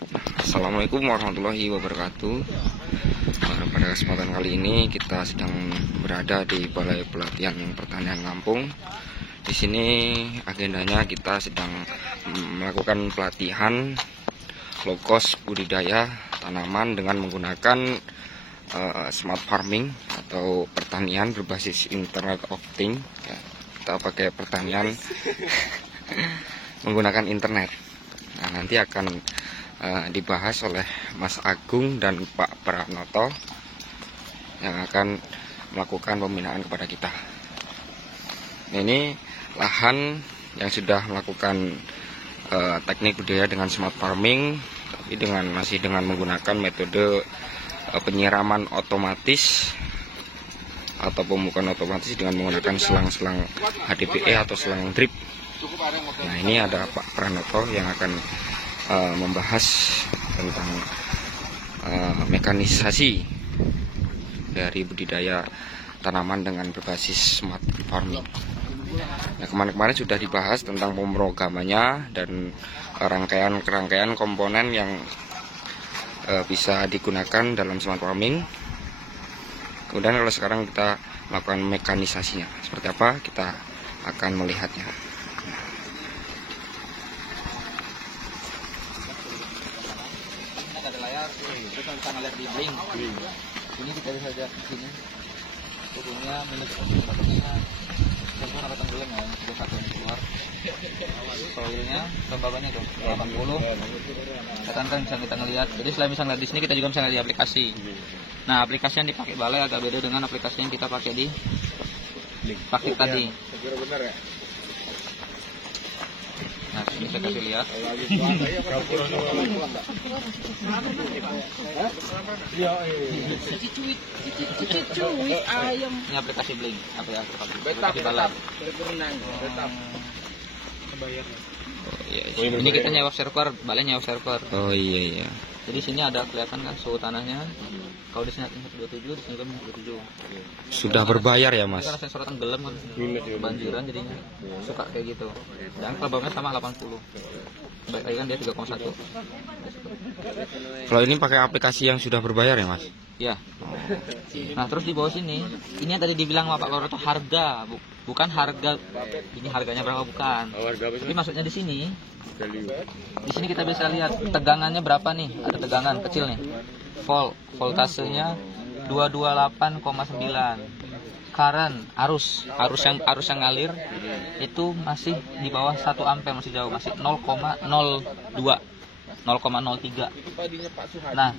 Assalamualaikum warahmatullahi wabarakatuh. Pada kesempatan kali ini kita sedang berada di Balai Pelatihan Pertanian Lampung. Di sini agendanya kita sedang melakukan pelatihan low cost budidaya tanaman dengan menggunakan smart farming atau pertanian berbasis Internet of Things. Kita pakai pertanian menggunakan internet. Nah, nanti akan dibahas oleh Mas Agung dan Pak Pranoto yang akan melakukan pembinaan kepada kita. Nah, ini lahan yang sudah melakukan teknik budidaya dengan smart farming, tapi masih dengan menggunakan metode penyiraman otomatis atau pemupukan otomatis dengan menggunakan selang-selang HDPE atau selang drip. Nah, ini ada Pak Pranoto yang akan membahas tentang mekanisasi dari budidaya tanaman dengan berbasis smart farming. Nah, kemarin sudah dibahas tentang pemrogramannya dan rangkaian komponen yang bisa digunakan dalam smart farming. Kemudian kalau sekarang kita melakukan mekanisasinya, seperti apa kita akan melihatnya. Kita bisa melihat di Blink. Ini kita bisa lihat di sini. Turunnya minus sensor apa tenggelam ya, sudah satu yang keluar. Soilnya tembakannya tuh 80. Kan bisa kita ngelihat. Jadi selain bisa ngeliat di sini, kita juga bisa ngeliat di aplikasi. Nah, aplikasi yang dipakai Balai agak beda dengan aplikasi yang kita pakai di praktik tadi. Nah, ini saya kasih lihat. Ini aplikasi Blink, aplikasi Balai. Ini kita nyewa server, Balai nyewa server. Oh iya. Jadi sini ada kelihatan kan suhu tanahnya. Kalau di sini 127, di sini kan 127. Sudah berbayar ya, Mas? Karena sensor tenggelam kan, kebanjiran jadinya suka kayak gitu. Dan kelembabannya sama 80. Baik lagi kan dia 3,1. Kalau ini pakai aplikasi yang sudah berbayar ya, Mas? Ya. Nah, terus di bawah sini, ini yang tadi dibilang sama Pak Loro itu harga, bukan harga. Ini harganya berapa bukan? Tapi maksudnya di sini. Di sini kita bisa lihat tegangannya berapa nih? Ada tegangan kecil nih. Voltasenya 228,9. Current arus yang ngalir itu masih di bawah 1 ampere, masih jauh, masih 0,02 0,03. Nah,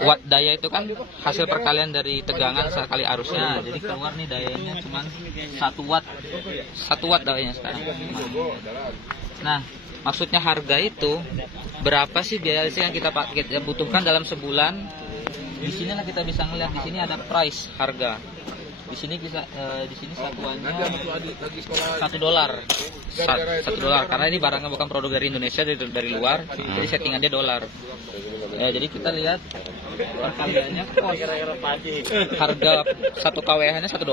watt daya itu kan hasil perkalian dari tegangan sekali arusnya. Jadi keluar nih dayanya cuma 1 watt. 1 watt dayanya sekarang. Nah, maksudnya harga itu berapa sih biaya yang kita butuhkan dalam sebulan? Di sini lah kita bisa ngeliat, di sini ada price harga. Di sini bisa di sini satuannya $1. $1 karena ini barangnya bukan produk dari Indonesia, dari luar. Jadi settingan dia dolar. Jadi kita lihat perkaliannya cost. Harga 1 kWh-nya $1.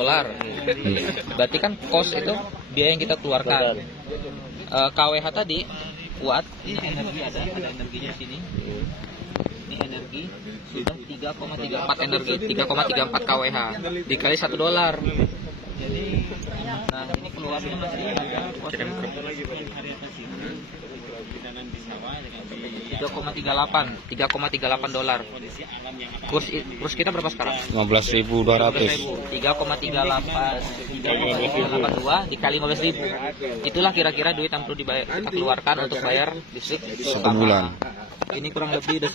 Berarti kan cost itu biaya yang kita keluarkan. kWh tadi watt, ini energi ada energinya di sini. Ini energi sudah 3,34 energi, 3,34 kWh dikali $1. Jadi, nah ini keluarnya masih ada 3,38 dolar. Kurs kita berapa sekarang? 15.200. 3,38 dikali 15.000. Itulah kira-kira duit yang perlu kita keluarkan untuk bayar listrik sebulan. Ini kurang lebih udah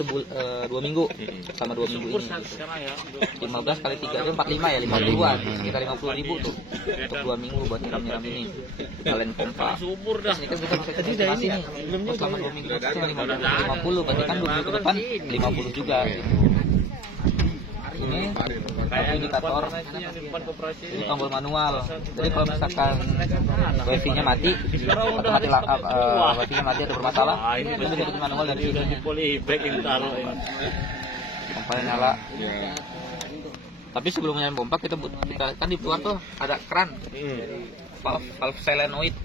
2 minggu sama 2 minggu ini. 15 kali 3 itu 45 ya, 50-an. Sekitar 50.000 tuh untuk 2 minggu buat nyiram-nyiram ini. Kalian pompa. Terus ini kan kita masih estimasi nih. Selama 2 minggu itu 50, berarti kan 2 minggu ke depan 50 juga. Ini indikator, ini tombol manual. Jadi kalau misalkan wifi-nya mati, wifi-nya mati ada bermasalah, itu bisa bikin manual dari sini. Pompanya nyala. Tapi sebelum nyalain pompa kita kan di luar tuh ada keran, valve solenoid.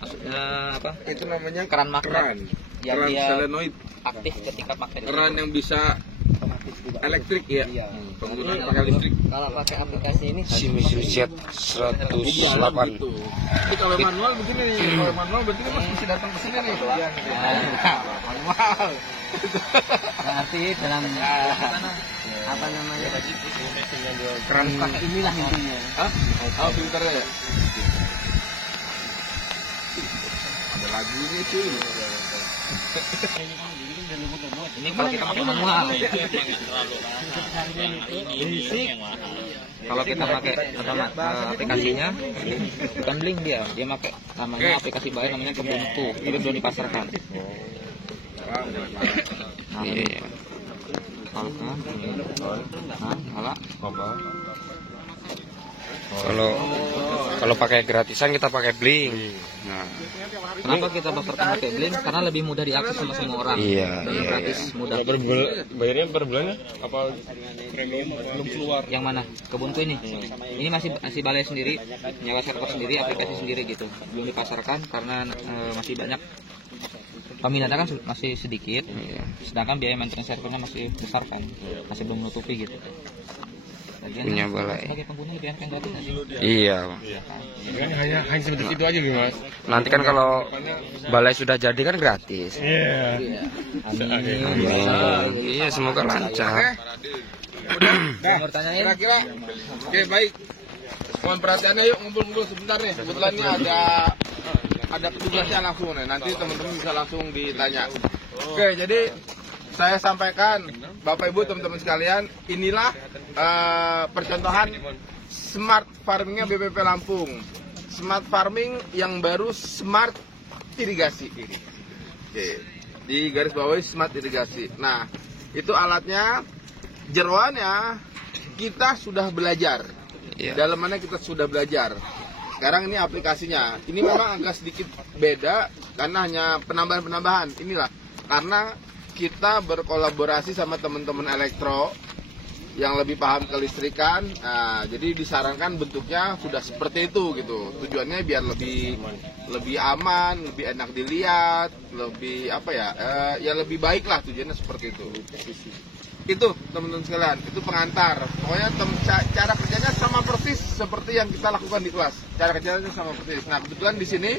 Maksudnya apa? Itu namanya keran magnet. yang keran dia solenoid, aktif ketika pakai keran yang bisa elektrik ya, penggunaan pakai listrik. Kalau pakai aplikasi ini Shimizu Z108. Gitu. Tapi kalau manual begini nih, kalau manual berarti kan Mas mesti datang ke sini nih. Manual. berarti dalam apa namanya Keran pakai inilah intinya. Hah? Oh, filternya ya. Ada lagunya cuy. ini kalau kita pakai manual. Kalau kita pakai aplikasinya bukan Blink dia pakai namanya aplikasi bayar namanya Ubuntu. Itu belum dipasarkan. Nah, iya. Nyala. Kalau pakai gratisan kita pakai Blink. Nah, Kenapa kita pasarkan pakai Blink? Karena lebih mudah diakses sama semua orang. Iya, Dan iya, gratis, mudah. Bayarnya per bulannya apa belum keluar? Yang mana? Kebunku ini. Ini masih balai sendiri, nyewa server sendiri, aplikasi sendiri gitu. Belum dipasarkan karena masih banyak peminatnya kan masih sedikit. Sedangkan biaya maintenance servernya masih besar kan, masih belum menutupi gitu. punya balai. Sebagai pengguna lebih enak yang gratis nggak sih? Iya. Hanya seperti itu aja gitu Mas. Nanti kan kalau balai sudah jadi kan gratis. Iya. Amin. Iya, semoga lancar. Udah, kira-kira. Oke, baik. Mohon perhatiannya, yuk ngumpul-ngumpul sebentar nih. Kebetulan nih ada petugasnya langsung nih. Nanti teman-teman bisa langsung ditanya. Oke, jadi saya sampaikan Bapak Ibu teman-teman sekalian, inilah percontohan smart farmingnya BPP Lampung. Smart farming yang baru smart irigasi. Oke, di garis bawahi smart irigasi. Nah, itu alatnya, jeroannya kita sudah belajar. Iya. Dalamannya kita sudah belajar. Sekarang ini aplikasinya. Ini memang agak sedikit beda karena hanya penambahan-penambahan. Inilah karena kita berkolaborasi sama teman-teman elektro yang lebih paham kelistrikan. Nah, jadi disarankan bentuknya sudah seperti itu gitu. Tujuannya biar lebih aman, lebih enak dilihat, lebih apa ya? Ya lebih baik lah, tujuannya seperti itu. Itu teman-teman sekalian, itu pengantar. Pokoknya cara kerjanya sama persis seperti yang kita lakukan di kelas. Cara kerjanya sama persis. Nah, kebetulan di sini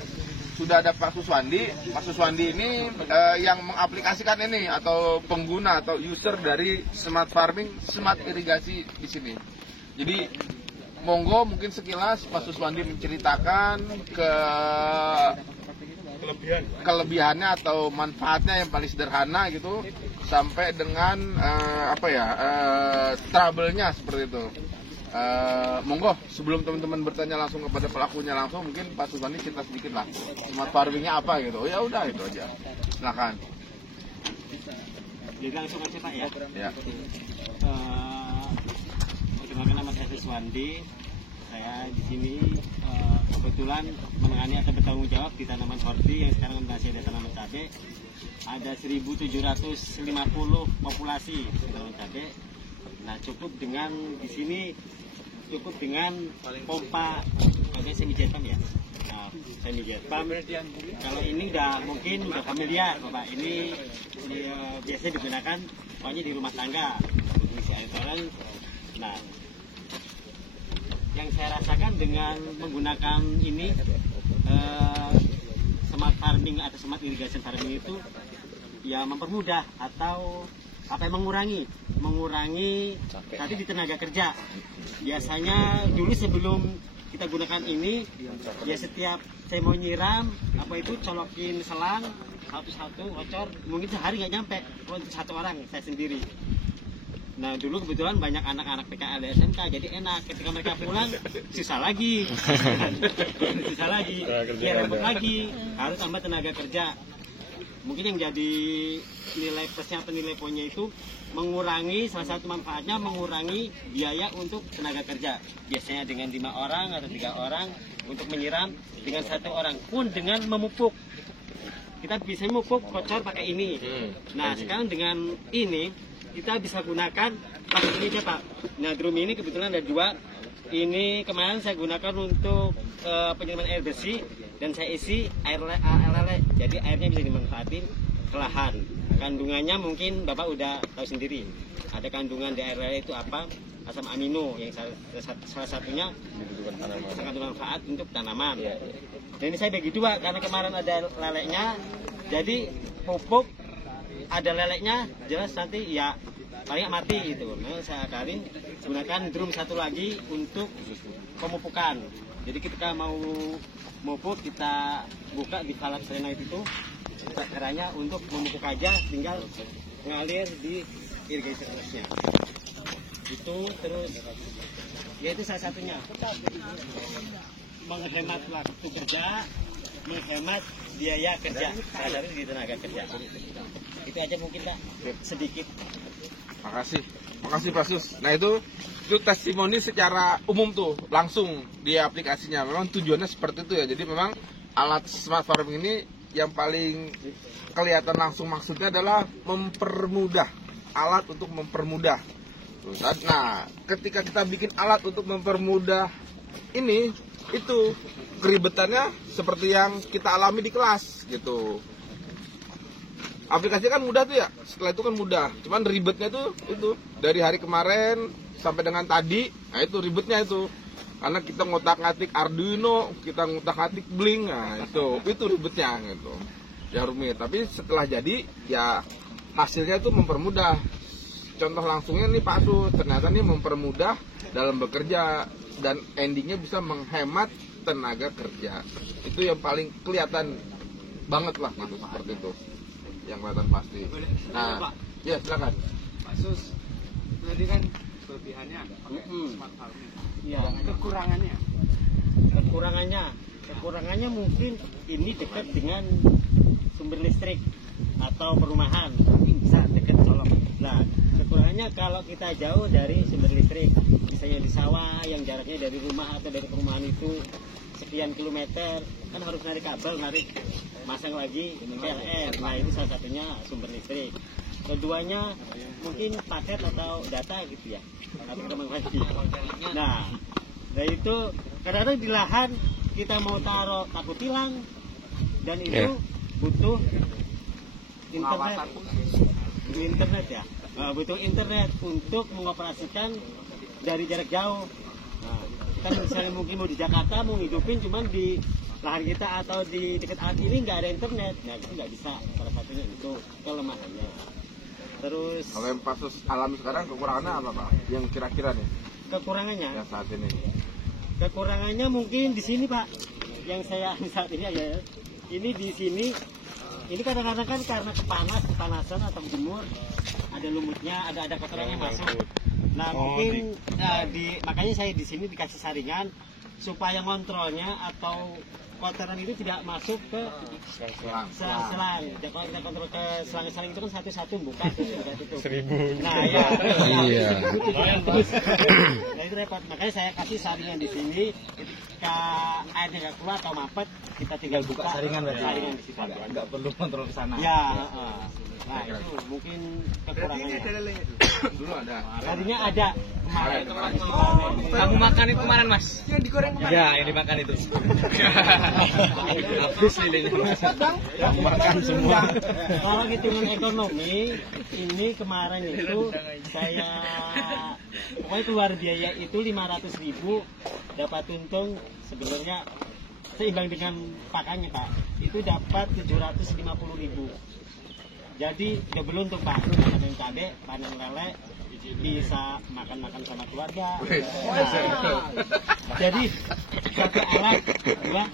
sudah ada Pak Suswandi. Pak Suswandi ini yang mengaplikasikan ini atau pengguna atau user dari smart farming, smart irigasi di sini. Jadi monggo mungkin sekilas Pak Suswandi menceritakan kelebihannya atau manfaatnya yang paling sederhana gitu sampai dengan trouble-nya seperti itu. Monggo sebelum teman-teman bertanya langsung kepada pelakunya langsung, mungkin Pak Suswandi cerita sedikit lah smart farmingnya apa gitu. Ya udah itu aja, silakan. Jadi langsung aja Pak ya. Ya. Perkenalkan nama saya Suswandi. Saya di sini kebetulan menangani atau bertanggung jawab di tanaman horti yang sekarang masih ada tanaman cabai. Ada 1.750 populasi tanaman cabai. Nah cukup dengan di sini pompa pakai semi jet pump ya. Nah, semi jet pump. Kalau ini mungkin udah familiar Bapak. Ini biasa digunakan pokoknya di rumah tangga untuk mengisi air toren. Nah, yang saya rasakan dengan menggunakan ini smart farming atau smart irrigation farming itu ya mempermudah atau mengurangi tadi di tenaga kerja. Biasanya dulu sebelum kita gunakan ini ya setiap saya mau nyiram colokin selang satu-satu ngocor mungkin sehari nggak nyampe untuk satu orang saya sendiri. Nah dulu kebetulan banyak anak-anak PKL SMK jadi enak ketika mereka pulang susah lagi ya repot lagi harus tambah tenaga kerja. Mungkin yang jadi nilai plusnya atau nilai poinnya itu mengurangi, salah satu manfaatnya mengurangi biaya untuk tenaga kerja. Biasanya dengan 5 orang atau 3 orang untuk menyiram, dengan 1 orang pun dengan memupuk. Kita bisa memupuk kocor pakai ini. Nah sekarang dengan ini kita bisa gunakan pakai ini aja Pak. Nah drum ini kebetulan ada 2. Ini kemarin saya gunakan untuk penyiraman air bersih dan saya isi air lele, jadi airnya bisa dimanfaatin ke lahan. Kandungannya mungkin Bapak udah tahu sendiri. Ada kandungan di air lele itu apa? Asam amino yang salah satunya sangat bermanfaat untuk tanaman. Dan ini saya bagi dua karena kemarin ada leleknya, jadi pupuk ada leleknya jelas nanti ya paling mati gitu. Nah, saya akalin gunakan drum satu lagi untuk pemupukan. Jadi ketika mau mupuk kita buka di valve solenoid itu, buka kerannya untuk memupuk aja, tinggal ngalir di irigasi atasnya. Itu terus ya itu salah satunya menghemat waktu kerja, menghemat biaya kerja dari di tenaga kerja. Itu aja mungkin Pak, sedikit. Makasih Pak Sus. Nah itu testimoni secara umum tuh langsung di aplikasinya. Memang tujuannya seperti itu ya. Jadi memang alat smart farming ini yang paling kelihatan langsung maksudnya adalah mempermudah, alat untuk mempermudah. Nah, ketika kita bikin alat untuk mempermudah ini, itu keribetannya seperti yang kita alami di kelas gitu. Aplikasi kan mudah tuh ya, setelah itu kan mudah. Cuman ribetnya itu dari hari kemarin sampai dengan tadi, nah itu ribetnya itu. Karena kita ngotak-ngatik Arduino, kita ngotak-ngatik Blink, nah itu ribetnya gitu. Ya rumit, tapi setelah jadi ya hasilnya itu mempermudah. Contoh langsungnya nih Pak Sus, ternyata nih mempermudah dalam bekerja dan endingnya bisa menghemat tenaga kerja. Itu yang paling kelihatan banget lah gitu, seperti itu. Yang kelihatan pasti. Nah, ya silakan. Pak Sus, tadi kan kelebihannya pakai smart farming. Ya. Kekurangannya mungkin ini dekat dengan sumber listrik atau perumahan, mungkin bisa dekat colok. Nah, kekurangannya kalau kita jauh dari sumber listrik, misalnya di sawah yang jaraknya dari rumah atau dari perumahan itu sekian kilometer, kan harus narik kabel, masang lagi PLN. Nah, itu salah satunya sumber listrik. Keduanya mungkin paket atau data gitu ya, atau komunikasi. Nah itu kadang-kadang di lahan kita mau taruh takut hilang, dan itu butuh internet ya, butuh internet untuk mengoperasikan dari jarak jauh. Nah, kita misalnya mungkin mau di Jakarta mau ngidupin, cuman di lahan kita atau di dekat alat ini nggak ada internet, nah itu nggak bisa. Salah satunya itu kelemahannya. Terus kalau yang Pak Sus alami sekarang kekurangannya apa Pak? Yang kira-kira nih? Kekurangannya? Yang saat ini. Kekurangannya mungkin di sini Pak. Yang saya saat ini ya, ini di sini. Ini kadang-kadang kan karena kepanasan atau jemur, ada lumutnya, ada kotorannya masuk. Nah mungkin makanya saya di sini dikasih saringan supaya ngontrolnya atau kotoran itu tidak masuk ke selang. Kalau kita kontrol ke selang itu kan satu-satu buka tutup. 1000. Nah ya. Iya. Nah itu repot. Makanya saya kasih saringan di sini. Ketika airnya nggak keluar atau mampet, kita tinggal buka saringan di situ. Nggak perlu kontrol ke sana. Ya. Nah itu mungkin kekurangannya. Dulu ada. Tadinya ada kemarin. Kamu makan itu kemarin Mas? Yang digoreng kemarin. Ya, yang dimakan itu. Habis lilinnya. Yang makan semua. Kalau hitungan ekonomi, ini kemarin itu saya pokoknya keluar biaya itu 500.000, dapat untung sebenarnya seimbang dengan pakannya Pak. Itu dapat 750.000. Jadi udah beruntung Pak, panen cabai, panen lele, bisa makan-makan sama keluarga. Nah, jadi satu alat dua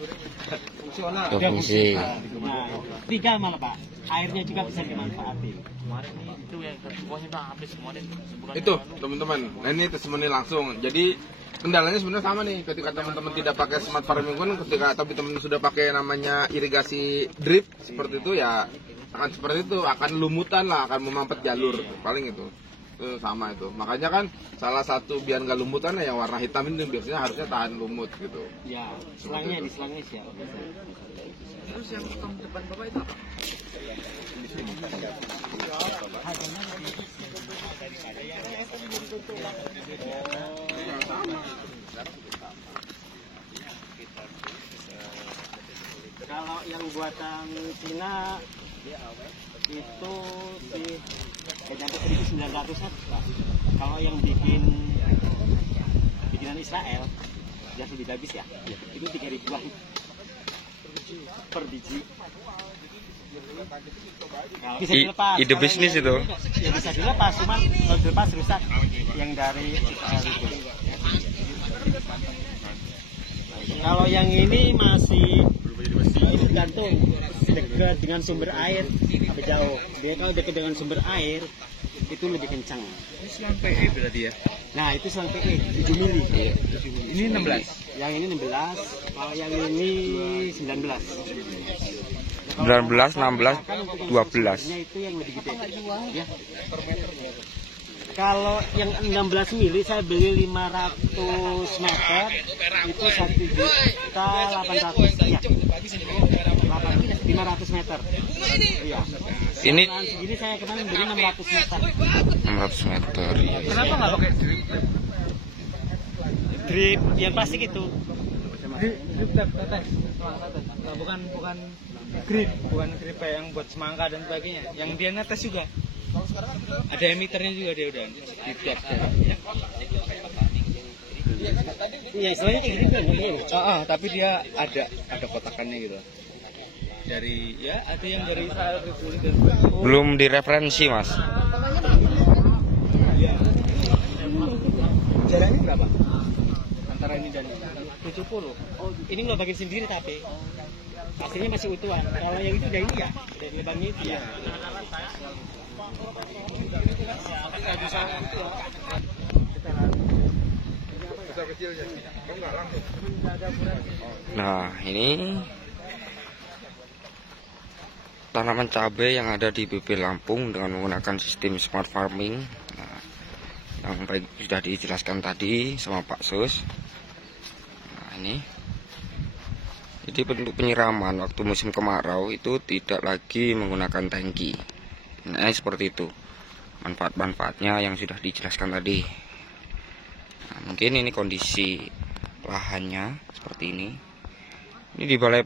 fungsional. Fungsi. Nah, 3 malah Pak, airnya juga bisa dimanfaatin. Kemarin itu yang terkuahnya udah habis kemarin. Itu teman-teman, nah ini testimoni langsung. Jadi kendalanya sebenarnya sama nih, ketika teman-teman tidak pakai smart farming pun, ketika teman-teman sudah pakai namanya irigasi drip seperti itu ya akan seperti itu, akan lumutan lah, akan memampet jalur, paling itu sama itu. Makanya kan salah satu biar nggak lumutan ya yang warna hitam ini biasanya harusnya tahan lumut gitu. Ya, selangnya di selangnya siapa? Terus yang potong depan Bapak itu apa? Kalau yang buatan Cina itu sih nggak nyampe 1.900 Pak. Kalau yang bikinan Israel yang sudah habis ya, itu 3.000-an per biji. Bisa dilepas. Ide bisnis itu. Ya bisa dilepas, cuman kalau dilepas rusak yang dari Israel itu. Kalau yang ini masih tergantung dekat dengan sumber air apa jauh. Dia kalau dekat dengan sumber air itu lebih kencang. Ini selang PE berarti ya? Nah itu selang PE 7 mili. Ini 16. Yang ini 16, kalau yang ini 19. 19, 16, 12. Itu yang lebih gede. Ya. Kalau yang 16 mili saya beli 500 meter itu 1.800.000 ya. 500 meter. Iya. Ini Segini saya kemarin beli 600 meter. 600 meter. Iya. Kenapa nggak pakai drip? Drip yang plastik itu. Drip tetes. Bukan grip, bukan grip kayak yang buat semangka dan sebagainya. Yang dia netes juga. Ada emiternya juga dia udah. Iya, istilahnya kayak gini kan. Tapi dia ada kotakannya gitu. Dari ya ada yang dari Israel Belum direferensi, Mas. Jalannya berapa? Antara ini dan ini 70. Oh, ini nggak bagian sendiri tapi hasilnya masih utuhan. Kalau yang itu udah ini ya, udah di lubangnya itu ya. Nah, ini tanaman cabai yang ada di BP Lampung dengan menggunakan sistem smart farming. Nah, yang baik sudah dijelaskan tadi sama Pak Sus. Nah, ini jadi bentuk penyiraman waktu musim kemarau itu tidak lagi menggunakan tangki. Nah, seperti itu manfaat-manfaatnya yang sudah dijelaskan tadi. Nah, mungkin ini kondisi lahannya seperti ini. Ini di Balai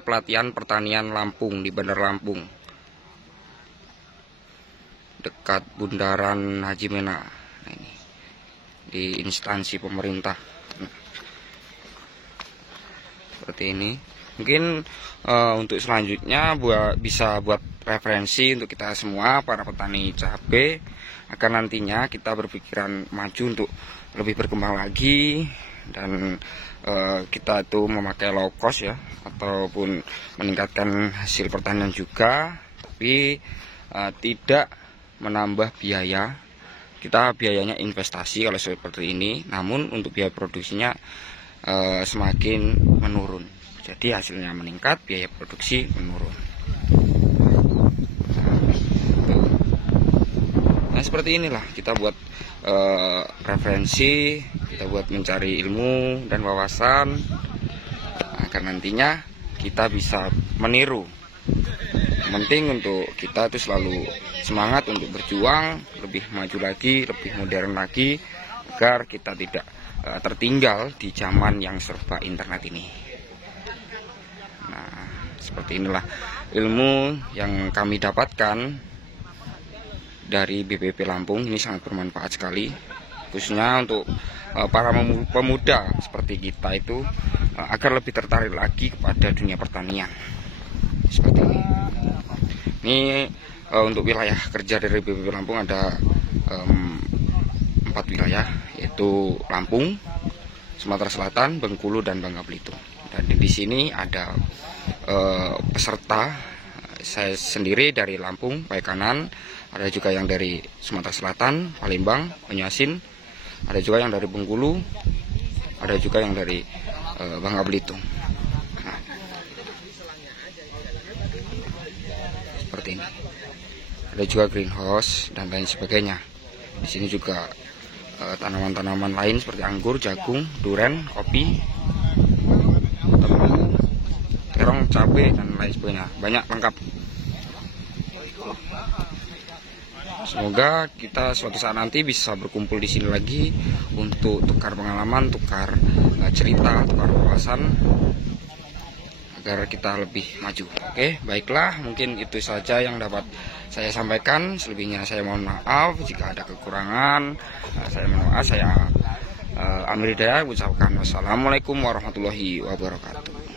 Pelatihan Pertanian Lampung di Bandar Lampung, dekat Bundaran Haji Mena. Nah, ini di instansi pemerintah. Seperti ini. Mungkin untuk selanjutnya bisa buat referensi untuk kita semua para petani cabai, agar nantinya kita berpikiran maju untuk lebih berkembang lagi dan kita itu memakai low cost ya, ataupun meningkatkan hasil pertanian juga, tapi tidak menambah biaya. Kita biayanya investasi kalau seperti ini, namun untuk biaya produksinya semakin menurun. Jadi hasilnya meningkat, biaya produksi menurun. Nah, seperti inilah kita buat referensi, kita buat mencari ilmu dan wawasan agar nantinya kita bisa meniru. Yang penting untuk kita itu selalu semangat untuk berjuang, lebih maju lagi, lebih modern lagi, agar kita tidak tertinggal di zaman yang serba internet ini. Nah, seperti inilah ilmu yang kami dapatkan dari BPP Lampung. Ini sangat bermanfaat sekali, khususnya untuk para pemuda seperti kita itu agar lebih tertarik lagi kepada dunia pertanian. Seperti ini. Ini untuk wilayah kerja dari BPP Lampung ada 4 wilayah, yaitu Lampung, Sumatera Selatan, Bengkulu, dan Bangka Belitung. Dan di sini ada peserta saya sendiri dari Lampung, Paikanan, ada juga yang dari Sumatera Selatan, Palembang, Banyuasin, ada juga yang dari Bengkulu, ada juga yang dari Bangka Belitung. Nah, seperti ini. Ada juga greenhouse dan lain sebagainya. Di sini juga tanaman-tanaman lain seperti anggur, jagung, duren, kopi, terong, cabai, dan lain sebagainya. Banyak, lengkap. Semoga kita suatu saat nanti bisa berkumpul di sini lagi untuk tukar pengalaman, tukar cerita, tukar wawasan, agar kita lebih maju. Oke, baiklah, mungkin itu saja yang dapat saya sampaikan. Selebihnya saya mohon maaf jika ada kekurangan. Saya mohon maaf, saya Amir Hidayat ucapkan wassalamualaikum warahmatullahi wabarakatuh.